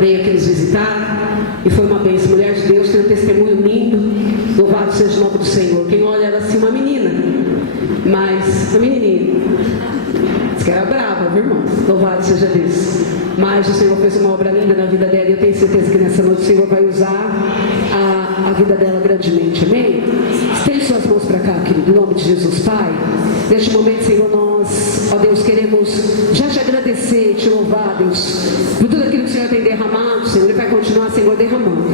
veio aqui nos visitar e foi uma bênção. Mulher de Deus, tem um testemunho lindo. Louvado seja o nome do Senhor. Quem olha era assim uma menina, mas uma menininha. Diz que era brava, viu, irmãos? Louvado seja Deus. Mas o Senhor fez uma obra linda na vida dela e eu tenho certeza que nessa noite o Senhor vai usar a vida dela grandemente. Amém? Estende suas mãos para cá, querido, em nome de Jesus. Pai, neste momento, Senhor, nós, ó Deus, queremos já te agradecer, te louvar, Deus, por tudo aquilo que o Senhor tem derramado, Senhor, e vai continuar, Senhor, derramando.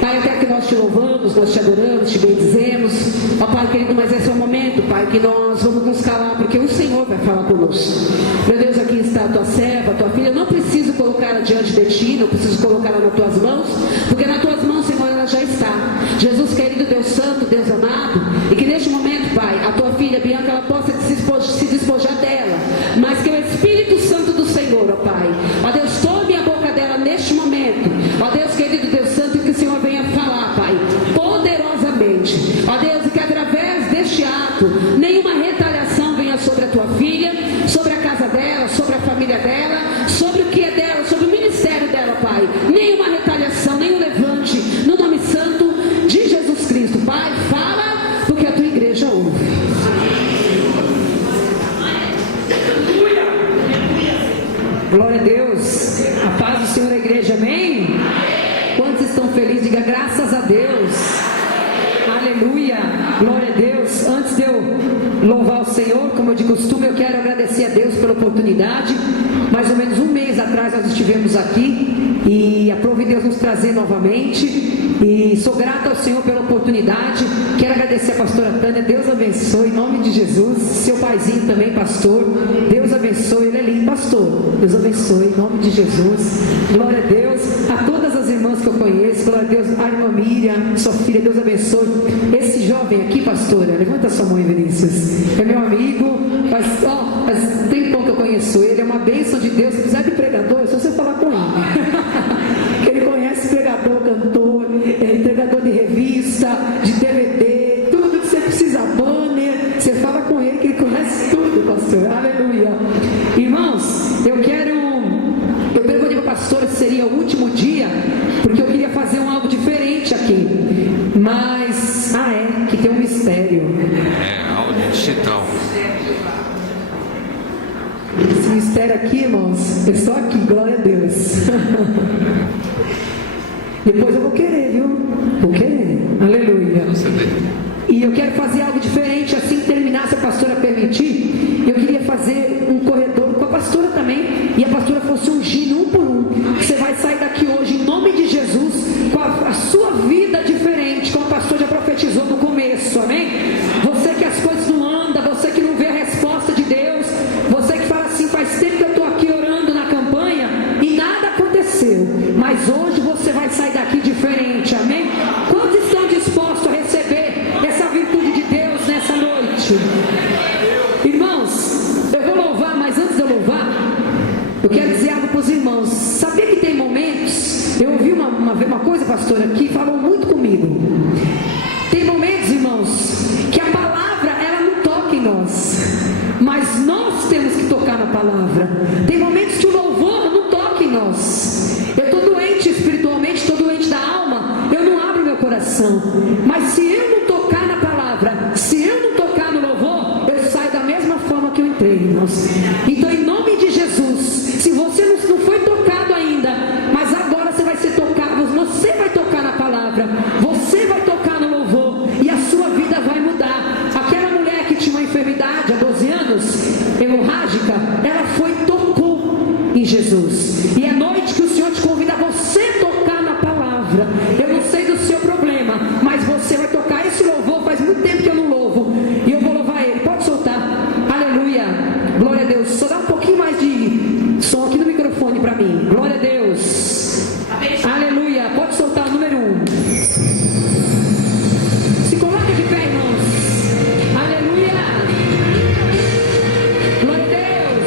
Pai, até que nós te louvamos, nós te adoramos, te bendizemos, ó Pai querido, mas esse é o momento, Pai, que nós vamos nos calar, porque o Senhor vai falar conosco. Meu Deus, aqui está a tua serva, a tua filha, eu não preciso colocá-la diante de ti, não preciso colocá-la nas tuas mãos, porque nas tuas mãos, Senhor, ela já está. Jesus querido, Deus santo, Deus amado, e que neste momento, Pai, a tua filha Bianca, ela possa se despojar dela, mas que o Espírito Santo do Senhor, ó Pai, ó Deus, tome a boca dela neste momento, ó Deus querido, Deus santo, e que o Senhor venha falar, Pai, poderosamente, ó Deus, e que através deste ato, nenhuma retaliação venha sobre a tua filha, sobre a casa dela, sobre a família dela, sobre o que é dela, sobre o ministério dela, Pai, nenhuma retaliação, nenhum levante, no nome santo de Jesus Cristo. Pai, fala, porque a tua igreja ouve. Glória a Deus. A paz do Senhor, a igreja, amém? Quantos estão felizes? Diga graças a Deus. Aleluia. Glória a Deus. Antes de eu louvar o Senhor, como de costume, eu quero agradecer a Deus pela oportunidade. Mais ou menos um mês atrás nós estivemos aqui e aprove Deus nos trazer novamente. E sou grata ao Senhor pela oportunidade. Quero agradecer a pastora Tânia. Deus abençoe em nome de Jesus. Seu paizinho também, pastor. Deus abençoe. Ele é lindo, pastor. Deus abençoe em nome de Jesus. Glória a Deus. A todas as irmãs que eu conheço. Glória a Deus. A irmã Miriam, sua filha. Deus abençoe. Esse jovem aqui, pastora, levanta sua mão, Vinícius. É meu amigo. Faz tempão que eu conheço ele. É uma bênção de Deus. Se precisar de pregador, é só você falar com ele. Ele conhece pregador, cantor, entregador de revista, de DVD, tudo que você precisa, banner, você fala com ele que ele conhece tudo, pastor. Aleluia. Irmãos, eu perguntei para a pastora se seria o último dia, porque eu queria fazer algo diferente aqui, mas, que tem um mistério. Áudio digital. Esse mistério aqui, irmãos, é só aqui, glória a Deus. Depois eu vou querer, viu? Vou querer. Aleluia. E eu quero fazer algo diferente, assim que terminar, se a pastora permitir. Eu queria fazer um corredor com a pastora também. E a pastora fosse ungindo um por um. Você vai sair daqui hoje, em nome de Jesus, com a sua vida diferente, como o pastor já profetizou no começo, amém? Você que as coisas não andam, você que não vê a resposta de Deus, você que fala assim, faz tempo que eu estou aqui orando na campanha e nada aconteceu, mas hoje você vai sair daqui diferente, amém? Quantos estão dispostos a receber essa virtude de Deus nessa noite? Irmãos, eu vou louvar, mas antes de eu louvar, eu quero dizer algo para os irmãos. Sabia que tem momentos, eu ouvi uma coisa, pastora, que falou muito comigo. Tem momentos, irmãos, que a palavra, ela não toca em nós, mas nós temos que tocar na palavra. Tem momentos que o louvor não toca em nós. Eu estou doente espiritualmente, estou doente da alma, eu não abro meu coração, mas se eu não tocar na palavra, se eu não tocar no louvor, eu saio da mesma forma que eu entrei, irmãos. Então, em nome de Jesus, se você não foi tocado ainda, mas agora você vai ser tocado, você vai tocar na palavra, você vai tocar no louvor, e a sua vida vai mudar. Aquela mulher que tinha uma enfermidade há 12 anos, hemorrágica, ela foi e tocou em Jesus. E é noite que o Senhor te convida a você tocar na palavra. Eu não sei do seu problema, mas você vai tocar esse louvor. Faz muito tempo que eu não louvo, e eu vou louvar ele. Pode soltar. Aleluia. Glória a Deus. Só dá um pouquinho mais de som aqui no microfone para mim. Glória a Deus. Aleluia. Pode soltar o número 1. Se coloque de pé, irmãos. Aleluia. Glória a Deus.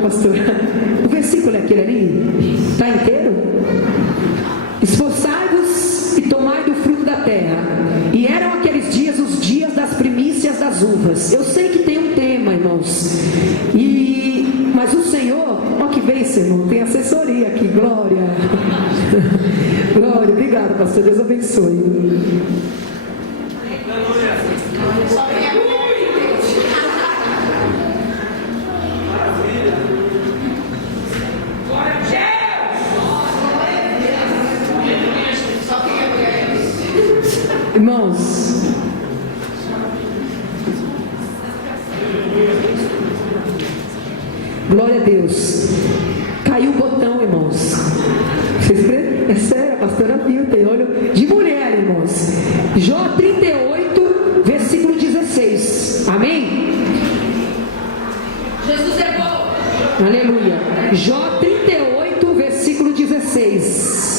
pastor. O versículo é aquele ali? Está inteiro? Esforçai-vos e tomai do fruto da terra. E eram aqueles dias os dias das primícias das uvas. Eu sei que tem um tema, irmãos. Mas o Senhor, ó que bênção, irmão, tem assessoria aqui, glória. Glória, obrigado, pastor, Deus abençoe. Irmãos, glória a Deus. Caiu o botão, irmãos. Vocês creem? É sério, a pastora viu, tem olho de mulher, irmãos. Jó 38, versículo 16. Amém? Jesus é bom. Aleluia. Jó 38, versículo 16.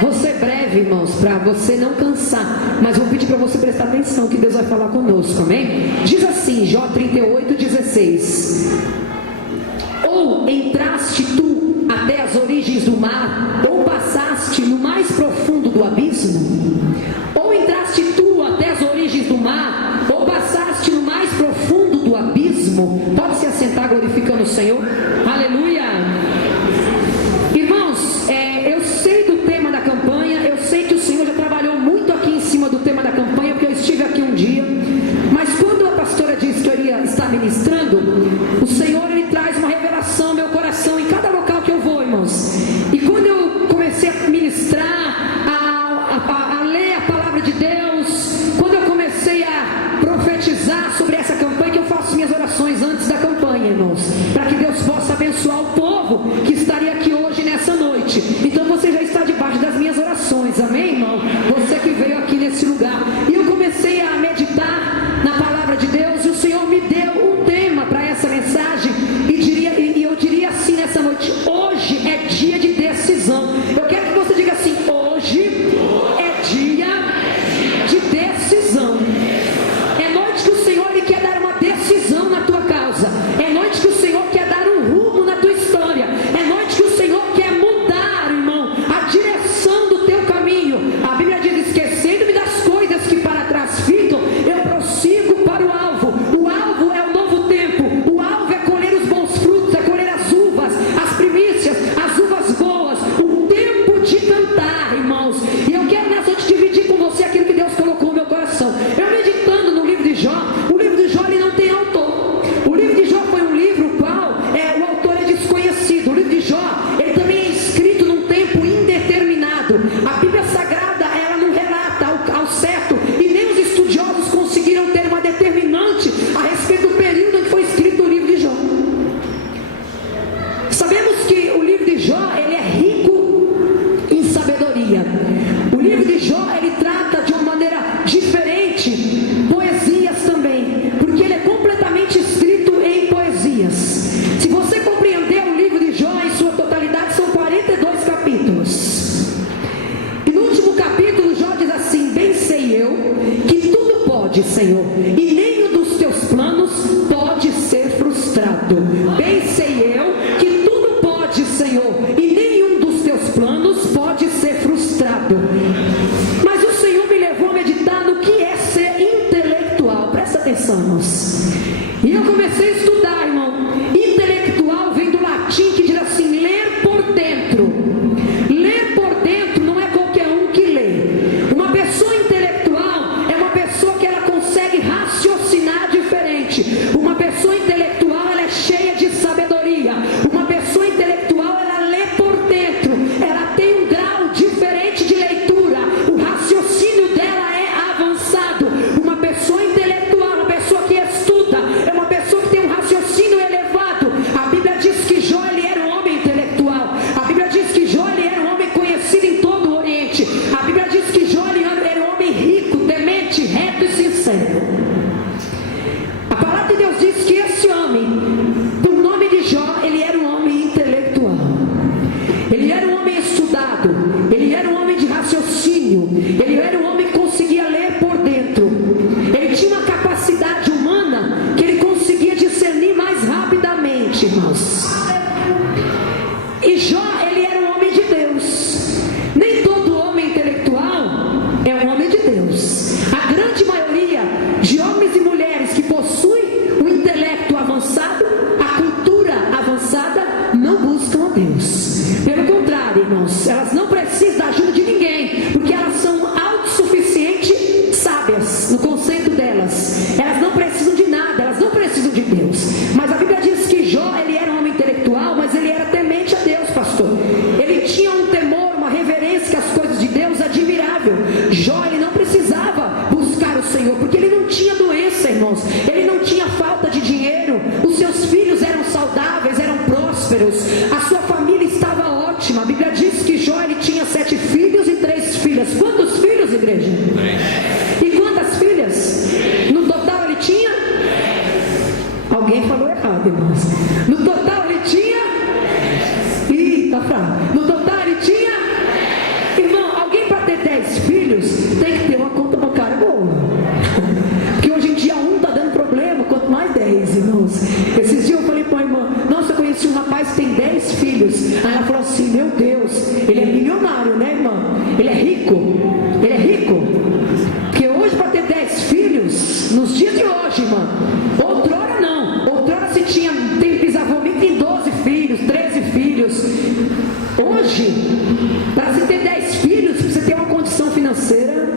Vou ser breve, irmãos, para você não cansar, mas vou pedir para você prestar atenção que Deus vai falar conosco, amém? Diz assim, Jó 38, 16: ou entraste tu até as origens do mar, ou passaste no mais profundo do abismo? Ou entraste tu até as origens do mar, ou passaste no mais profundo do abismo? Pode se assentar glorificando o Senhor, aleluia. Irmãos, eu sei do tema da campanha, eu sei que o Senhor já trabalhou muito aqui em cima do tema da campanha, porque eu estive aqui um dia, mas quando a pastora disse que eu iria estar ministrando, o Senhor, Ele traz uma revelação ao meu coração em cada local que eu vou, irmãos. E quando eu comecei a ministrar, a ler a palavra de Deus, quando eu comecei a profetizar sobre essa campanha, que eu faço minhas orações antes da campanha, irmãos, para que Deus possa abençoar o povo que estaria aqui hoje nessa noite. Então você já está debaixo das minhas orações, amém, irmão? Você que veio aqui nesse lugar. E eu comecei a meditar na palavra de Deus, e o Senhor me deu um tema para essa mensagem, e eu diria assim nessa noite: hoje é dia de decisão. Eu quero que você diga assim: hoje é dia de decisão. É noite que o Senhor, Ele quer dar uma decisão na tua causa. É noite que o Senhor quer dar um rumo na tua história. É noite que o Senhor quer mudar, irmão, a direção do teu caminho. A Bíblia diz: esquecendo-me das coisas que para trás ficam, eu prossigo para o alvo. O alvo é o novo tempo. O alvo é colher os bons frutos, é colher as uvas, as primícias, as uvas boas. O tempo de cantar, irmãos. E eu quero nessa noite dividir com você aquilo que Deus colocou no meu coração. Eu meditando no livro de Jó. O livro de Jó, ele não tem autor. O livro de Jó foi um livro o qual o autor é desconhecido. O livro de Jó, ele também é escrito num tempo indeterminado. A Bíblia Sagrada, ela não relata ao certo, e nem os estudiosos conseguiram ter uma determinante a respeito do período em que foi escrito o livro de Jó. Sabemos que o livro de Jó, ele é rico em sabedoria. O livro de Jó, ele trata de uma maneira diferente poesias também, porque ele é completamente escrito em poesias. Se você compreender o livro de Jó em sua totalidade, são 42 capítulos. E no último capítulo, Jó diz assim: bem sei eu que tudo pode, Senhor, e nenhum dos teus planos pode ser frustrado. Bem sei eu que tudo pode, Senhor, e Deus. Pelo contrário, irmãos, elas não precisam da ajuda de ninguém, porque elas são autossuficientes, sábias no conceito delas. Elas não precisam de nada, elas não precisam de Deus. Mas a Bíblia diz que Jó, ele era um homem intelectual, mas ele era temente a Deus, pastor. Ele tinha um temor, uma reverência às coisas de Deus admirável. Jó, ele não precisava buscar o Senhor, porque ele não tinha doença, irmãos. Ele não tinha falta de dinheiro. Os seus filhos eram saudáveis, eram prósperos. A sua família estava ótima. A Bíblia diz que Jó, ele tinha 7 filhos e 3 filhas. Quantos filhos, igreja? 3. E quantas filhas? No total ele tinha? Alguém falou errado, irmãos. No total ele tinha? Ih, tá fraco. No total ele tinha? Irmão, alguém para ter 10 filhos tem que ter uma conta bancária boa. Porque hoje em dia um está dando problema, quanto mais 10, irmãos. Esses dias eu falei para a irmã, nossa, eu conheci um rapaz que tem 10 filhos. Aí ela falou assim, meu Deus, ele é milionário, né, irmã? Ele é rico. Ele é rico. Porque hoje para ter 10 filhos, nos dias de hoje, irmã, outrora não. Outrora se tinha, tem bisavô que tem 12 filhos, 13 filhos. Hoje, para se ter 10 filhos, precisa ter uma condição financeira.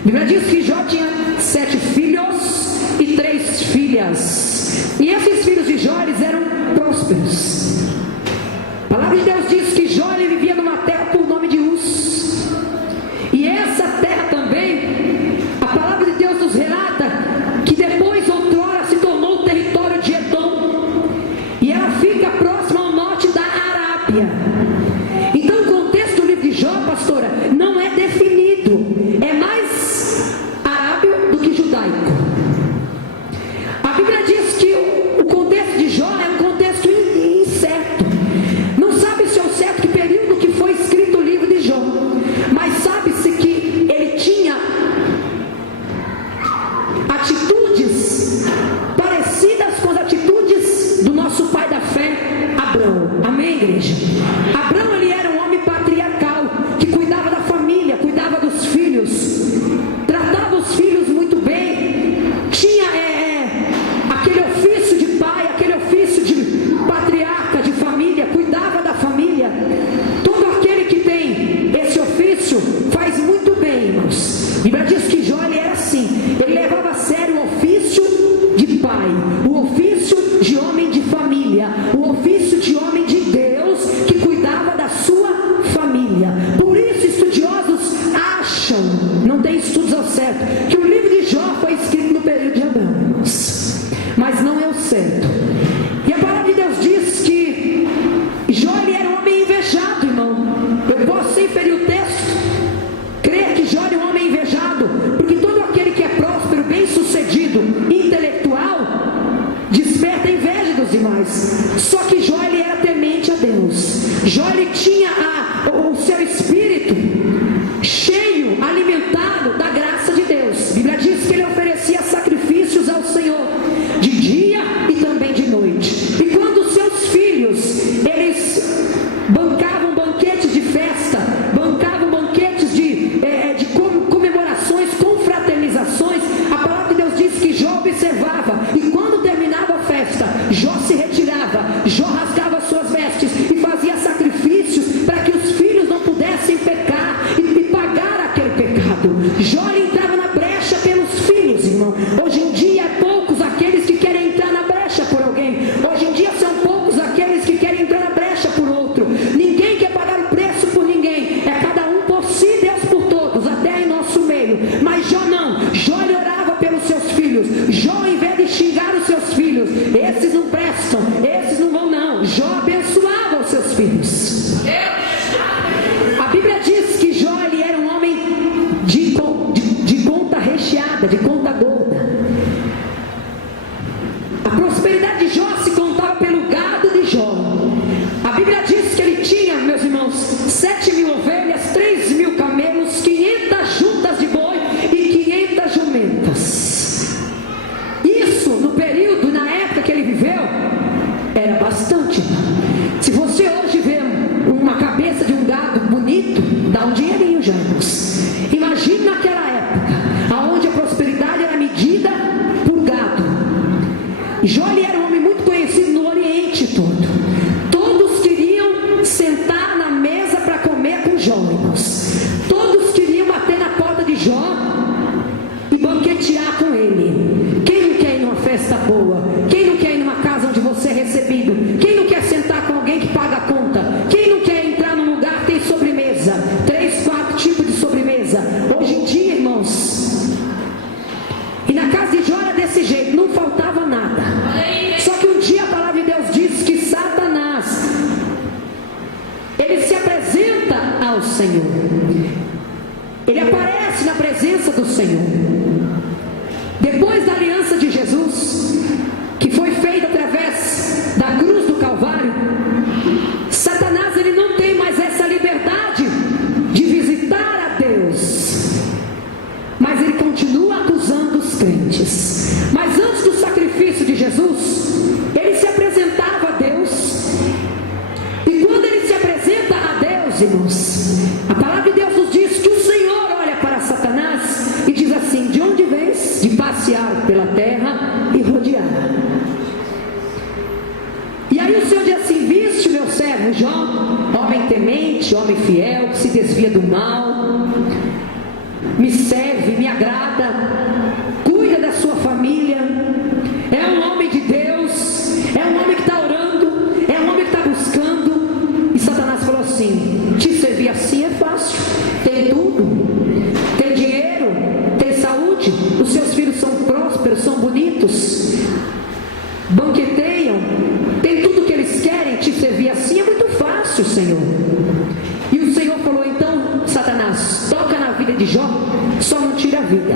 A Bíblia diz que Jó tinha 7 filhos e 3 filhas. E esses filhos de Jó, eles eram prósperos. A palavra de Deus diz que Jó, ele vivia numa terra por nome de Uz. E essa terra também, a palavra de Deus nos relata que depois, outrora, se tornou o território de Edom. E ela fica próxima ao norte da Arábia. Então o contexto do livro de Jó, pastora, não é definido. É mais arábio do que judaico. A Bíblia diz que o contexto de Jó é um contexto incerto. Não sabe-se ao certo que período que foi escrito o livro de Jó, mas sabe-se que ele tinha atitudes parecidas com as atitudes do nosso pai da fé, Abrão. Amém, igreja? Abrão, ele era um homem patriarcal, que cuidava da família, cuidava dos filhos, tratava os filhos muito bem, tinha aquele ofício de pai, aquele ofício de patriarca de família, cuidava da família. Todo aquele que tem esse ofício faz muito bem, irmãos. A Bíblia diz que Jó, ele era assim, ele levava a sério o ofício de pai, o ofício de homem de família, o ofício de homem de Deus, que cuidava da sua família. Por isso estudiosos acham, não tem estudos ao certo, que o livro de Jó foi escrito no período de Abrão, irmãos. Mas não é o certo. E a palavra de Deus diz que Jó, ele era um homem invejado, irmão. Eu posso inferir o texto, crer que Jó era um homem invejado, porque todo aquele que é próspero, bem sucedido, intelectual, desperta inveja dos demais. Só que Jó, ele era temente a Deus. Jó, ele tinha o seu espírito cheio, alimentado da graça de Deus. A Bíblia diz que ele oferecia sacrifícios ao Senhor de dia e também de noite. E quando seus filhos, eles bancavam banquetes de festa, bancavam banquetes de comemorações, confraternizações, a palavra de Deus diz que Jó observava, e quando terminava a festa, Jó se retirava, Jó rasgava suas vestes e fazia sacrifícios para que os filhos não pudessem pecar e pagar aquele pecado. Jó entrava na brecha pelos filhos, irmão. Hoje em dia é poucos aqueles que querem entrar na brecha por alguém. Hoje em dia são poucos aqueles que querem entrar na brecha por outro. Ninguém quer pagar o preço por ninguém. É cada um por si, Deus por todos, até em nosso meio. Mas Jó não. Jó, ele orava pelos seus filhos. Jó, em vez de xingar os seus filhos, esses não prestam, esses não vão não. Jó abençoava os seus filhos. A Bíblia diz que Jó, ele era um homem de conta recheada, de conta gorda. A prosperidade de Jó se contava pelo gado de Jó. A Bíblia diz que ele tinha, meus irmãos, 7.000 ovelhas, 3.000 camelos, 500 juntas de boi e 500 jumentas. Isso, no período, na época que ele viveu, era bastante. Se você hoje vê uma cabeça de um gado bonito, dá um dinheirinho já, irmãos. Imagine naquela época, onde a prosperidade era medida por gado. Jó, ele era um homem muito conhecido no Oriente todo. Todos queriam ele se apresenta ao Senhor. Ele aparece na presença do Senhor. Depois da aliança de Jesus, que foi feita através da cruz do Calvário, Satanás ele não tem mais essa liberdade de visitar a Deus, mas ele continua acusando os crentes. Mas antes do sacrifício de Jesus, ele se apresentava a Deus, e quando ele se apresenta a Deus, irmãos, a palavra de Deus nos diz que o Senhor olha para Satanás e diz assim: de onde vens? De passear pela terra e rodear. E aí o Senhor diz assim: viste meu servo Jó, homem temente, homem fiel, que se desvia do mal, me serve, me agrada, cuida da sua família, é um homem de Deus, é um homem que está orando, é um homem que está buscando. E Satanás falou assim: te servir assim é fácil, tem tudo, tem dinheiro, tem saúde, os seus filhos são prósperos, são bonitos, banqueteiam, tem tudo que eles querem, te servir assim é muito fácil, Senhor. E o Senhor falou: então, Satanás, toca na vida de Jó, só não tira a vida.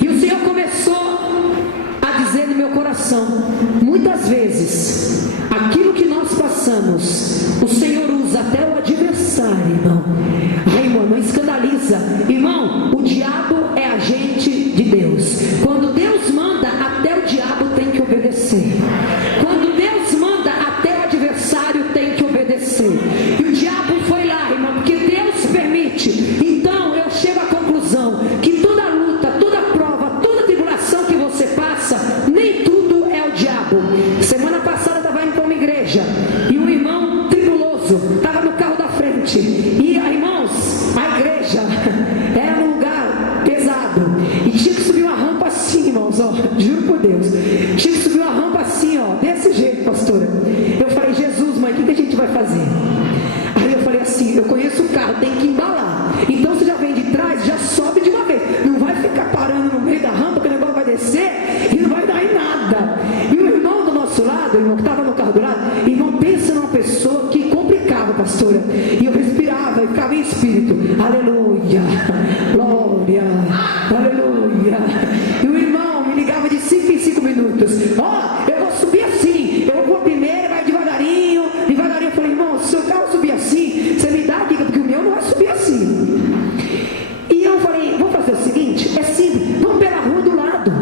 E o Senhor começou a dizer no meu coração: muitas vezes, aquilo que nós passamos, o Senhor usa até o adversário, irmão. Ai, irmão, não escandaliza. Irmão, o diabo é agente de Deus. Quando Deus manda, até o diabo tem que obedecer. Quando Deus manda, até o adversário tem que obedecer. E o diabo foi lá, irmão, porque Deus permite. Então eu chego à conclusão que toda luta, toda prova, toda tribulação que você passa, nem tudo é o diabo. Semana passada eu estava indo para uma igreja e um irmão tribuloso estava no carro da frente. E irmãos, a igreja era um lugar pesado e tinha que subir uma rampa assim, irmãos, ó, juro por Deus, tinha que subir uma rampa assim, ó, desse jeito, pastora. Eu falei: Jesus, mãe, o que a gente vai fazer? Aí eu falei assim: eu conheço o carro, tem que embalar, então você já vem de trás, já sobe de uma vez, não vai ficar parando no meio da rampa que o negócio vai descer e não vai dar em nada. E o irmão do nosso lado, o irmão que estava no carro do lado, irmão, pensa numa pessoa que complicava, pastora. E eu respirava e ficava em espírito: aleluia, glória, aleluia. E o irmão me ligava de 5 em 5 minutos: ó, eu vou subir assim, eu vou primeiro, vai devagarinho, devagarinho. Eu falei: irmão, se o seu carro subir assim, você me dá a dica, porque o meu não vai subir assim. E eu falei: vamos fazer o seguinte, é simples, vamos pela rua do lado.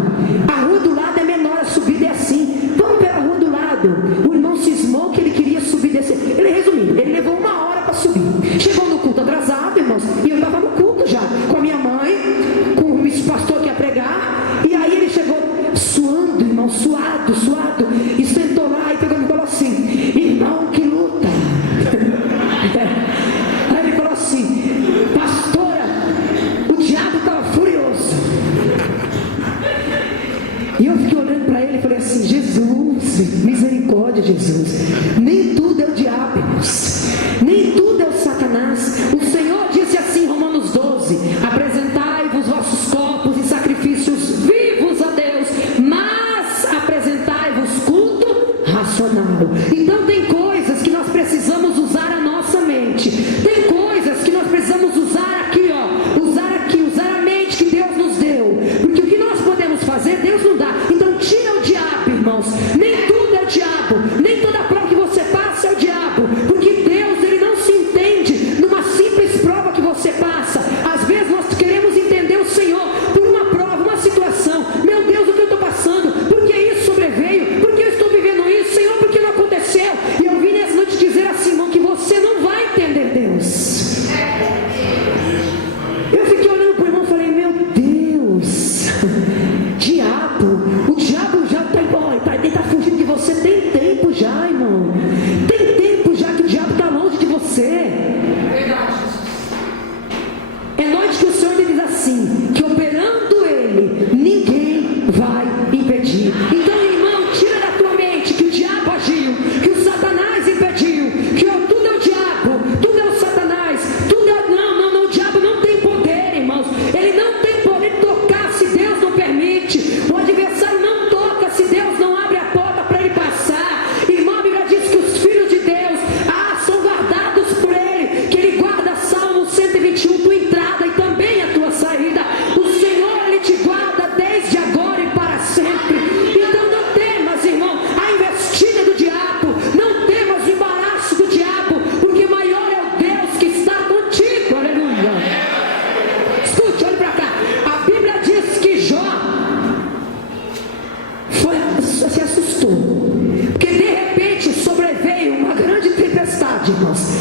A rua do lado é menor, a subida é assim, vamos pela rua do lado. O irmão cismou que ele queria subir desse. Ele resumiu, ele levou 1 hora para subir. Chegou no culto atrasado, irmãos, e eu estava no culto já, com a minha mãe, com o pastor que ia pregar. E aí ele chegou suando, irmão, suado, e sentou lá e pegou e falou assim: irmão, que luta. Aí ele falou assim: pastora, o diabo estava furioso. E eu fiquei olhando para ele e falei assim: Jesus, misericórdia, Jesus, nem tudo é o diabo, irmãos, nem tudo é o Satanás. O Senhor disse assim, Romanos 12: apresentai-vos vossos corpos em sacrifícios vivos a Deus, mas apresentai-vos culto racional. Então tem coisas que nós precisamos usar a nossa mente, tem coisas que nós precisamos usar aqui, ó, usar a mente que Deus nos deu, porque o que nós podemos fazer, Deus não dá. Então tira o diabo, irmãos, nem tudo é o diabo, nem toda prova que você irmãos.